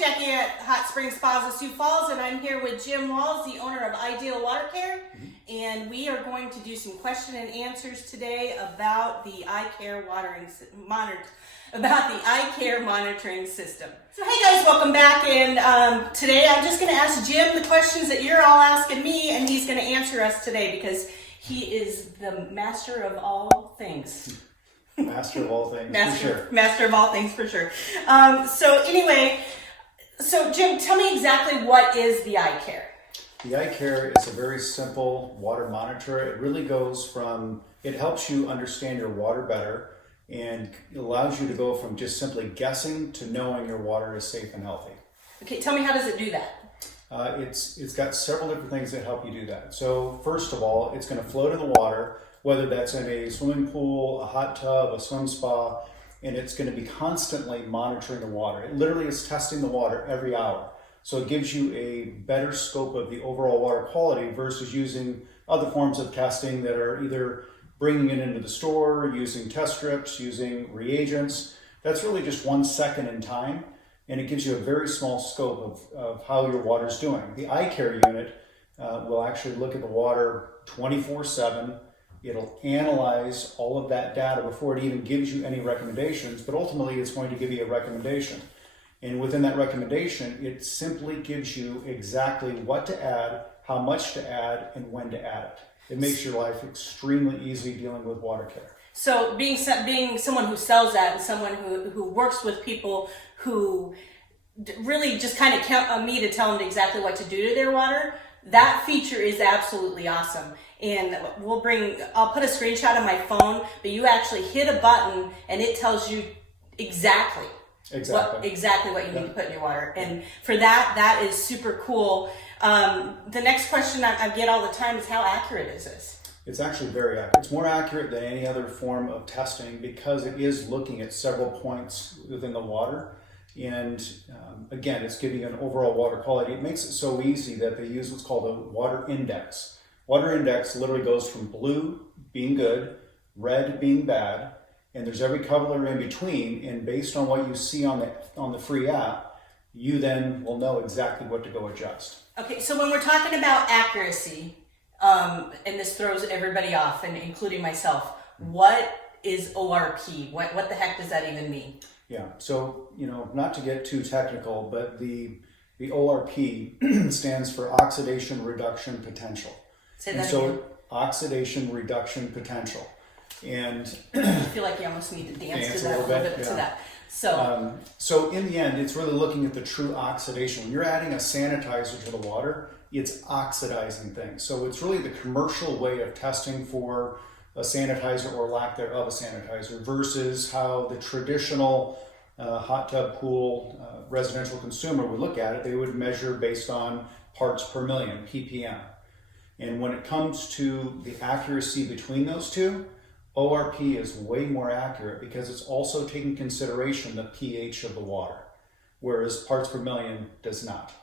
Jackie at Hot Springs Spas of Sioux Falls, and I'm here with Jim Walz, the owner of Ideal Water Care, and we are going to do some question and answers today about the ICare ICare monitoring system. So hey guys, welcome back, and today I'm just going to ask Jim the questions that you're all asking me, and he's going to answer us today because he is the master of all things. Master of all things, for sure. Master of all things, for sure. So Jim, tell me exactly what is the ICare? The ICare is a very simple water monitor. It really goes from, it helps you understand your water better and allows you to go from just simply guessing to knowing your water is safe and healthy. Okay, tell me, how does it do that? It's got several different things that help you do that. So first of all, it's going to float in the water, whether that's in a swimming pool, a hot tub, a swim spa, and it's going to be constantly monitoring the water. It literally is testing the water every hour. So it gives you a better scope of the overall water quality versus using other forms of testing that are either bringing it into the store, using test strips, using reagents. That's really just 1 second in time, and it gives you a very small scope of how your water is doing. The ICare unit will actually look at the water 24/7. It'll analyze all of that data before it even gives you any recommendations, but ultimately it's going to give you a recommendation. And within that recommendation, it simply gives you exactly what to add, how much to add, and when to add it. It makes your life extremely easy dealing with water care. So being someone who sells that and someone who works with people who really just kind of count on me to tell them exactly what to do to their water, that feature is absolutely awesome. And I'll put a screenshot on my phone, but you actually hit a button and it tells you exactly what you need to put in your water. And for that is super cool. The next question I get all the time is, how accurate is this? It's actually very accurate. It's more accurate than any other form of testing because it is looking at several points within the water. And again, it's giving an overall water quality. It makes it so easy that they use what's called a water index. Water index literally goes from blue being good, red being bad, and there's every color in between. And based on what you see on the free app, you then will know exactly what to go adjust. Okay, so when we're talking about accuracy, and this throws everybody off, and including myself, what is ORP? What the heck does that even mean? Yeah, so, not to get too technical, but the ORP stands for oxidation reduction potential. Say that again. Oxidation reduction potential. And I feel like you almost need to dance to that a little bit to that. So in the end, it's really looking at the true oxidation. When you're adding a sanitizer to the water, it's oxidizing things. So it's really the commercial way of testing for a sanitizer or lack thereof a sanitizer versus how the traditional hot tub, pool, residential consumer would look at it. They would measure based on parts per million, ppm. And when it comes to the accuracy between those two, ORP is way more accurate because it's also taking consideration the pH of the water, whereas parts per million does not.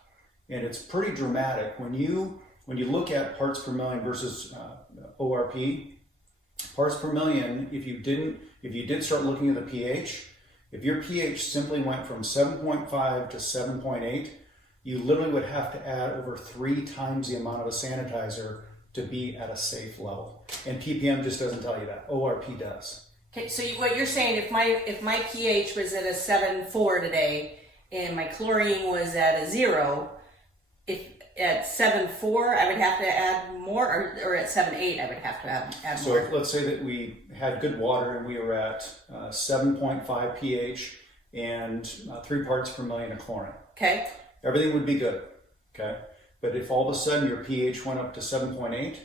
And it's pretty dramatic when you look at parts per million versus ORP. Parts per million, if you did start looking at the pH, if your pH simply went from 7.5 to 7.8, you literally would have to add over 3 times the amount of a sanitizer to be at a safe level. And ppm just doesn't tell you that. ORP does. Okay, so what you're saying, if my pH was at a 7.4 today and my chlorine was at a 0, if at 7.4 I would have to add more, or at 7.8 I would have to add more? So let's say that we had good water and we were at 7.5 pH and 3 parts per million of chlorine. Okay. Everything would be good, okay? But if all of a sudden your pH went up to 7.8,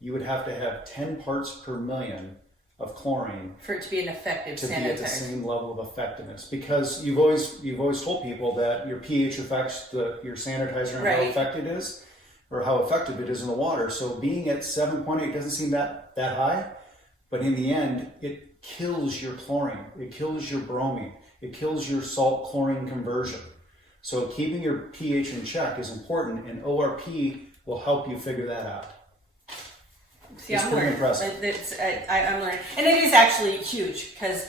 you would have to have 10 parts per million of chlorine for it to be an effective sanitizer. To be at the same level of effectiveness. Because you've always told people that your pH affects your sanitizer and how effective it is, or how effective it is in the water. So being at 7.8 doesn't seem that high, but in the end, it kills your chlorine, it kills your bromine, it kills your salt chlorine conversion. So keeping your pH in check is important, and ORP will help you figure that out. See, I'm pretty impressive. I'm learning. And it is actually huge because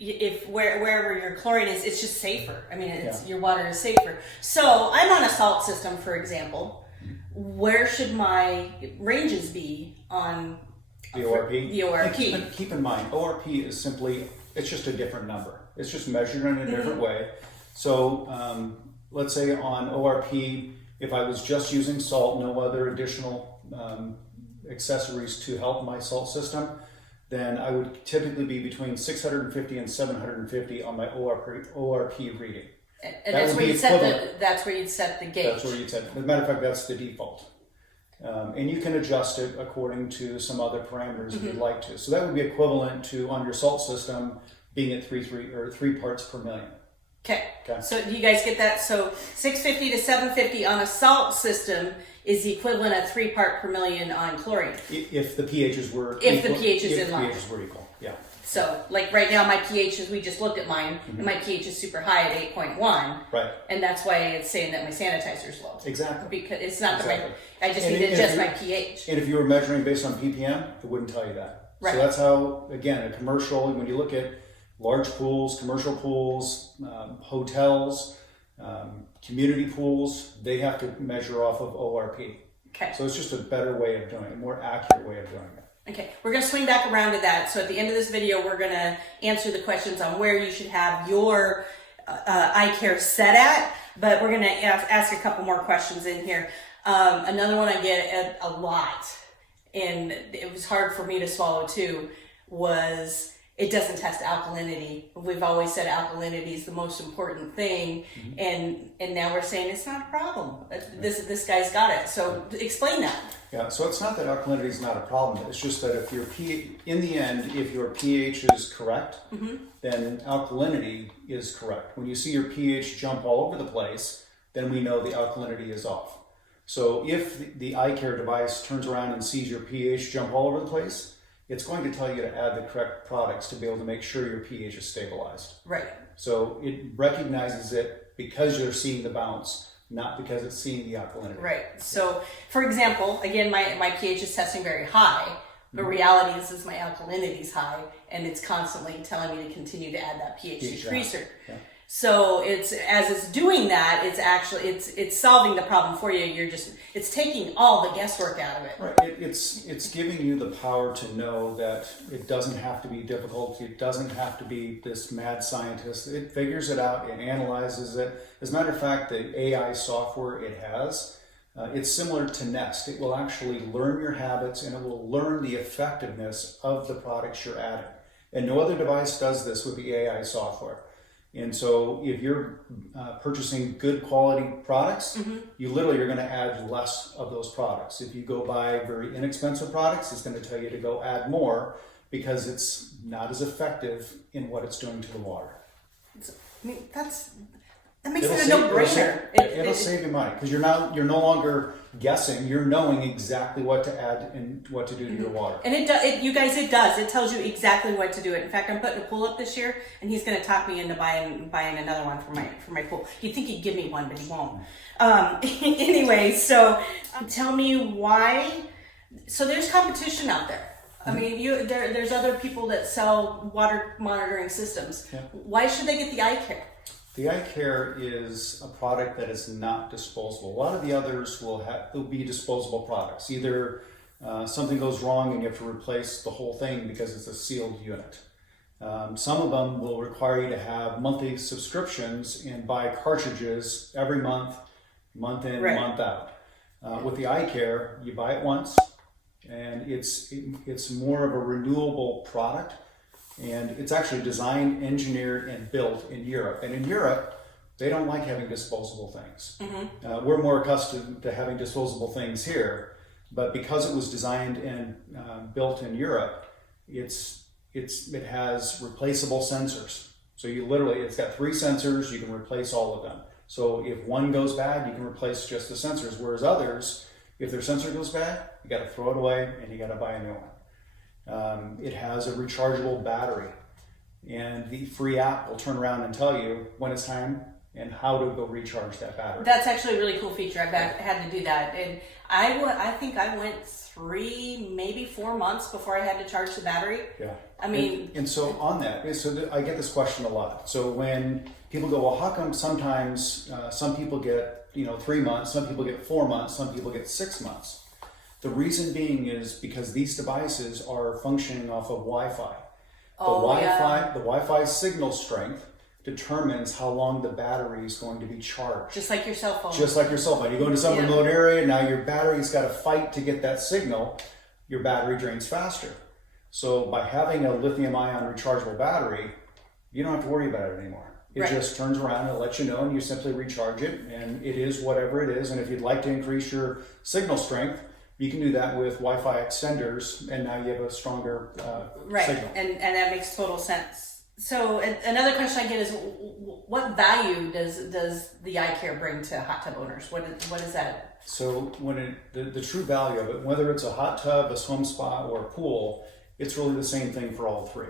if wherever your chlorine is, it's just safer. I mean, your water is safer. So I'm on a salt system, for example. Where should my ranges be on the ORP? The ORP. And keep in mind, ORP is simply, it's just a different number. It's just measured in a different way. So let's say on ORP, if I was just using salt, no other additional accessories to help my salt system, then I would typically be between 650 and 750 on my ORP reading. And that's where you'd set the gauge. That's where you'd set it. As a matter of fact, that's the default. And you can adjust it according to some other parameters if you'd like to. So that would be equivalent to on your salt system being at 3 parts per million. Okay. So you guys get that? So 650 to 750 on a salt system is the equivalent of 3 part per million on chlorine. If the pHs were if the pH is in line. If the pHs were equal, yeah. So, like right now, my pH is, we just looked at mine, and my pH is super high at 8.1. Right. And that's why it's saying that my sanitizer is low. Exactly. Because it's not the right, I just need to adjust my pH. And if you were measuring based on ppm, it wouldn't tell you that. Right. So that's how, again, a commercial, when you look at large pools, commercial pools, hotels, community pools, they have to measure off of ORP. Okay. So it's just a better way of doing it, a more accurate way of doing it. Okay, we're going to swing back around to that. So at the end of this video, we're going to answer the questions on where you should have your ICare set at, but we're going to ask a couple more questions in here. Another one I get a lot, and it was hard for me to swallow too, was it doesn't test alkalinity. We've always said alkalinity is the most important thing, and now we're saying it's not a problem. This guy's got it. So explain that. Yeah, so it's not that alkalinity is not a problem. It's just that if your in the end, if your pH is correct, then alkalinity is correct. When you see your pH jump all over the place, then we know the alkalinity is off. So if the ICare device turns around and sees your pH jump all over the place, it's going to tell you to add the correct products to be able to make sure your pH is stabilized. Right. So it recognizes it because you're seeing the bounce, not because it's seeing the alkalinity. Right. So, for example, again, my pH is testing very high, but reality is my alkalinity is high, and it's constantly telling me to continue to add that pH decreaser. Yeah. So as it's doing that, it's actually it's solving the problem for you. It's taking all the guesswork out of it. Right. It's giving you the power to know that it doesn't have to be difficult. It doesn't have to be this mad scientist. It figures it out. It analyzes it. As a matter of fact, the AI software it has, it's similar to Nest. It will actually learn your habits and it will learn the effectiveness of the products you're adding. And no other device does this with the AI software. And so if you're purchasing good quality products, you literally are going to add less of those products. If you go buy very inexpensive products, it's going to tell you to go add more because it's not as effective in what it's doing to the water. That makes it a no-brainer. It'll save you money because you're no longer guessing. You're knowing exactly what to add and what to do to your water. And it does. It tells you exactly what to do. In fact, I'm putting a pool up this year, and he's going to talk me into buying another one for my pool. You'd think he'd give me one, but he won't. Anyway, so tell me why. So there's competition out there. I mean, there's other people that sell water monitoring systems. Yeah. Why should they get the ICare? The ICare is a product that is not disposable. A lot of the others will be disposable products. Either something goes wrong and you have to replace the whole thing because it's a sealed unit. Some of them will require you to have monthly subscriptions and buy cartridges every month in, month out. With the ICare, you buy it once, and it's more of a renewable product. And it's actually designed, engineered, and built in Europe. And in Europe, they don't like having disposable things. We're more accustomed to having disposable things here, but because it was designed and built in Europe, it has replaceable sensors. So it's got 3 sensors. You can replace all of them. So if one goes bad, you can replace just the sensors. Whereas others, if their sensor goes bad, you got to throw it away and you got to buy a new one. It has a rechargeable battery, and the free app will turn around and tell you when it's time and how to go recharge that battery. That's actually a really cool feature. I've had to do that, and I think I went 3, maybe 4 months before I had to charge the battery. Yeah. I mean, and so on that, I get this question a lot. So when people go, well, how come sometimes some people get 3 months, some people get 4 months, some people get 6 months? The reason being is because these devices are functioning off of Wi-Fi. The Wi-Fi signal strength determines how long the battery is going to be charged. Just like your cell phone. Just like your cell phone. You go into some remote area, now your battery's got to fight to get that signal. Your battery drains faster. So by having a lithium-ion rechargeable battery, you don't have to worry about it anymore. It just turns around and lets you know, and you simply recharge it, and it is whatever it is. And if you'd like to increase your signal strength, you can do that with Wi-Fi extenders, and now you have a stronger signal. And that makes total sense. So another question I get is, what value does the ICare bring to hot tub owners? What is that? So when the true value of it, whether it's a hot tub, a swim spa, or a pool, it's really the same thing for all three.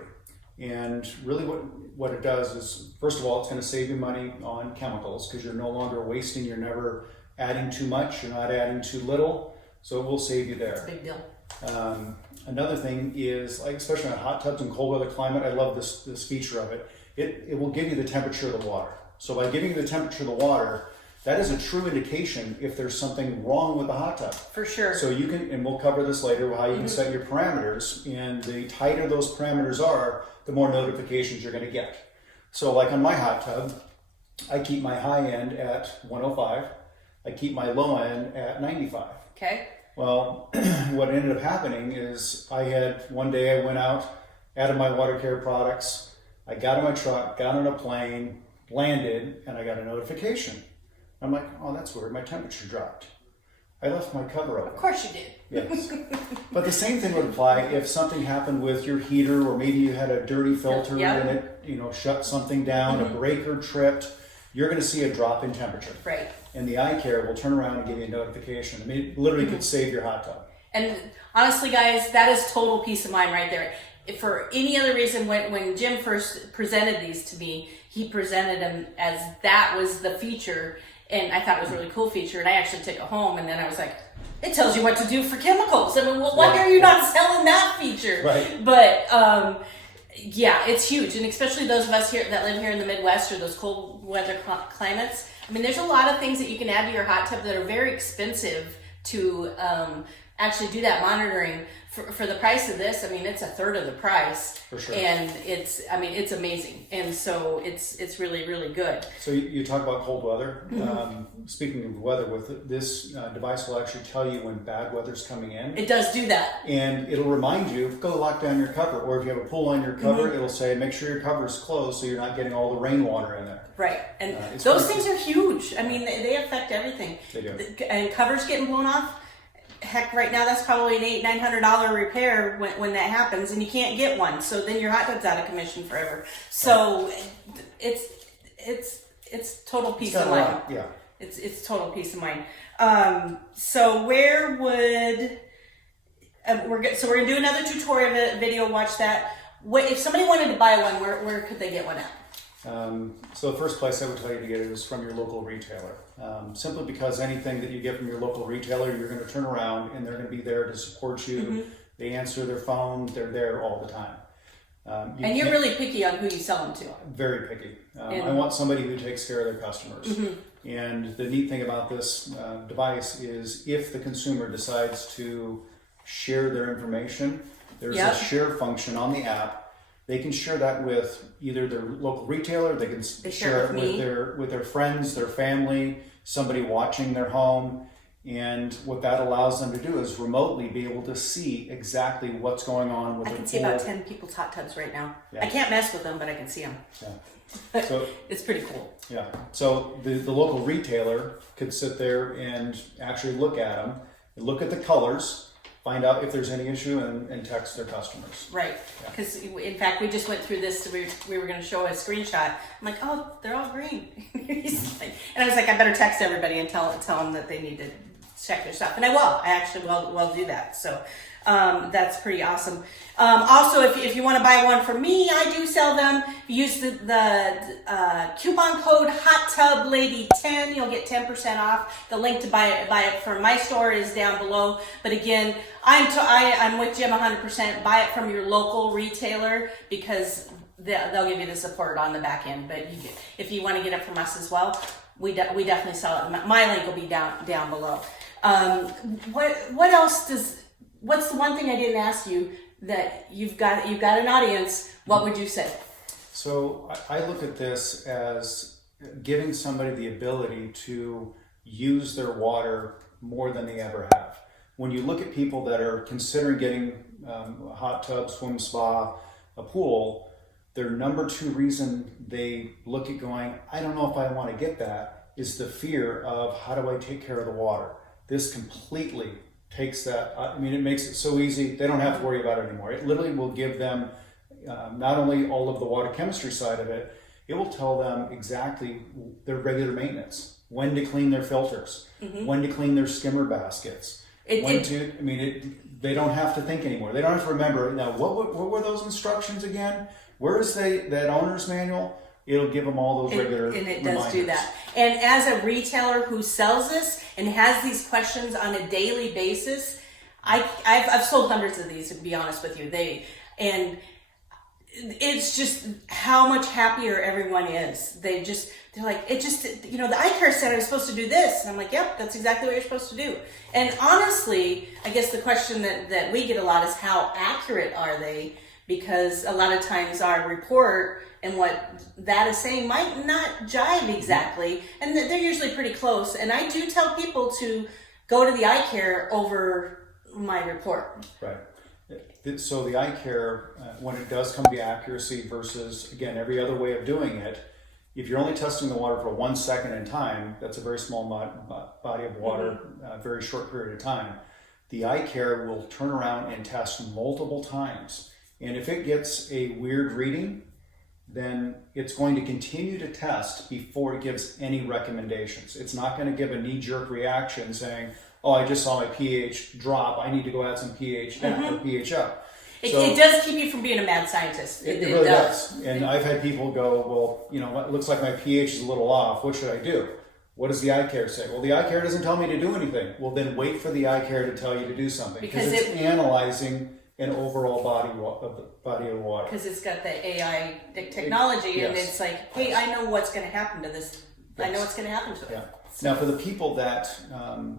And really what it does is, first of all, it's going to save you money on chemicals because you're no longer wasting, you're never adding too much, you're not adding too little, so it will save you there. It's a big deal. Another thing is, like especially on hot tubs and cold weather climate, I love this feature of it. It will give you the temperature of the water. So by giving you the temperature of the water, that is a true indication if there's something wrong with the hot tub. For sure. So you can, and we'll cover this later, how you can set your parameters, and the tighter those parameters are, the more notifications you're going to get. So like on my hot tub, I keep my high end at 105. I keep my low end at 95. Okay. Well, what ended up happening is one day I went out, added my water care products, I got in my truck, got on a plane, landed, and I got a notification. I'm like, oh, that's weird, my temperature dropped. I left my cover open. Of course you did. Yes. But the same thing would apply if something happened with your heater, or maybe you had a dirty filter and it shut something down, a breaker tripped. You're going to see a drop in temperature. Right. And the ICare will turn around and give you a notification. I mean, it literally could save your hot tub. And honestly, guys, that is total peace of mind right there. If for any other reason, when Jim first presented these to me, he presented them as that was the feature, and I thought it was a really cool feature, and I actually took it home, and then I was like, it tells you what to do for chemicals. I mean, well, why are you not selling that feature? Right. But yeah, it's huge, and especially those of us here that live here in the Midwest or those cold weather climates. I mean, there's a lot of things that you can add to your hot tub that are very expensive to actually do that monitoring. For the price of this, I mean, it's a third of the price. For sure. And it's amazing. And so it's really, really good. So you talk about cold weather. Speaking of weather, with this device will actually tell you when bad weather's coming in. It does do that. And it'll remind you, go lock down your cover. Or if you have a pool on your cover, it'll say, make sure your cover is closed so you're not getting all the rainwater in there. Right. And those things are huge. I mean, they affect everything. They do. And covers getting blown off. Heck, right now that's probably an $800-900 repair when that happens, and you can't get one. So then your hot tub's out of commission forever. So it's total peace of mind. Yeah. It's total peace of mind. So where would we're gonna do another tutorial video. Watch that. If somebody wanted to buy one, where could they get one at? So the first place I would tell you to get it is from your local retailer. Simply because anything that you get from your local retailer, you're going to turn around and they're going to be there to support you. They answer their phone. They're there all the time. And you're really picky on who you sell them to. Very picky. I want somebody who takes care of their customers. And the neat thing about this device is if the consumer decides to share their information, there's a share function on the app. They can share that with either their local retailer, they can share it with their friends, their family, somebody watching their home. And what that allows them to do is remotely be able to see exactly what's going on with I can see about 10 people's hot tubs right now. Yeah. I can't mess with them, but I can see them. Yeah. So it's pretty cool. Yeah. So the local retailer could sit there and actually look at them, look at the colors, find out if there's any issue, and text their customers. Right. Because in fact, we just went through this. We were going to show a screenshot. I'm like, oh, they're all green. And I was like, I better text everybody and tell them that they need to check their stuff. And I actually will do that. So that's pretty awesome. Also, if you want to buy one from me, I do sell them. Use the coupon code HOTTUBLADY10. You'll get 10% off. The link to buy it from my store is down below. But again, I'm with Jim 100%. Buy it from your local retailer because they'll give you the support on the back end. But if you want to get it from us as well, we definitely sell it. My link will be down below. What else what's the one thing I didn't ask you that you've got an audience? What would you say? So I look at this as giving somebody the ability to use their water more than they ever have. When you look at people that are considering getting a hot tub, swim spa, a pool, their number 2 reason they look at going, I don't know if I want to get that, is the fear of how do I take care of the water? This completely takes that, it makes it so easy, they don't have to worry about it anymore. It literally will give them not only all of the water chemistry side of it, it will tell them exactly their regular maintenance, when to clean their filters, when to clean their skimmer baskets, they don't have to think anymore. They don't have to remember, now what were those instructions again? Where is that owner's manual? It'll give them all those regular and it reminders. does do that. And as a retailer who sells this and has these questions on a daily basis, I've sold hundreds of these, to be honest with you. And it's just how much happier everyone is. They're like, the ICare said I was supposed to do this. And I'm like, yep, that's exactly what you're supposed to do. And honestly, I guess the question that we get a lot is how accurate are they? Because a lot of times our report and what that is saying might not jive exactly. And they're usually pretty close. And I do tell people to go to the ICare over my report. Right. So the ICare, when it does come to accuracy versus, again, every other way of doing it, if you're only testing the water for 1 second in time, that's a very small body of water, a very short period of time. The ICare will turn around and test multiple times. And if it gets a weird reading, then it's going to continue to test before it gives any recommendations. It's not going to give a knee-jerk reaction saying, oh, I just saw my pH drop, I need to go add some pH down or pH up. It does keep you from being a mad scientist. It really does. And I've had people go, well, it looks like my pH is a little off, what should I do? What does the ICare say? Well, the ICare doesn't tell me to do anything. Well, then wait for the ICare to tell you to do something. Because it's analyzing an overall body of water. Because it's got the AI technology, and it's like, hey, I know what's going to happen to this. I know what's going to happen to it. Yeah. Now, for the people that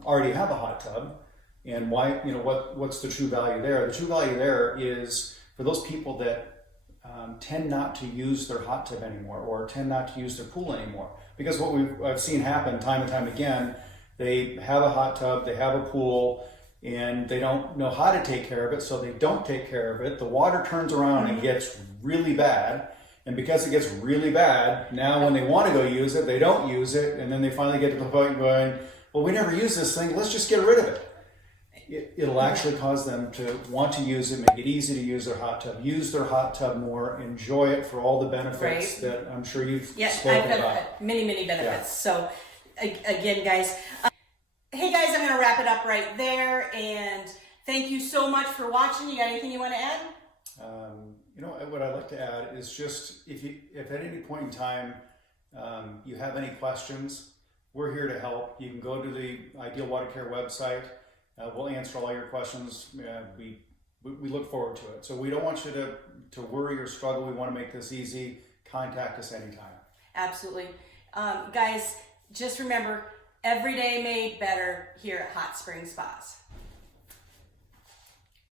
already have a hot tub, and why, what's the true value there? The true value there is for those people that tend not to use their hot tub anymore, or tend not to use their pool anymore. Because what I've seen happen time and time again, they have a hot tub, they have a pool, and they don't know how to take care of it, so they don't take care of it. The water turns around and gets really bad. And because it gets really bad, now when they want to go use it, they don't use it. And then they finally get to the point going, well, we never use this thing, let's just get rid of it. It'll actually cause them to want to use it, make it easy to use their hot tub, use their hot tub more, enjoy it for all the benefits that I'm sure you've spoken about. Many, many benefits. Yeah. So again, guys, hey guys, I'm going to wrap it up right there. And thank you so much for watching. You got anything you want to add? What I'd like to add is just if at any point in time you have any questions, we're here to help. You can go to the Ideal Water Care website. We'll answer all your questions. We look forward to it. So we don't want you to worry or struggle. We want to make this easy. Contact us anytime. Absolutely. Guys, just remember, every day made better here at Hot Spring Spas.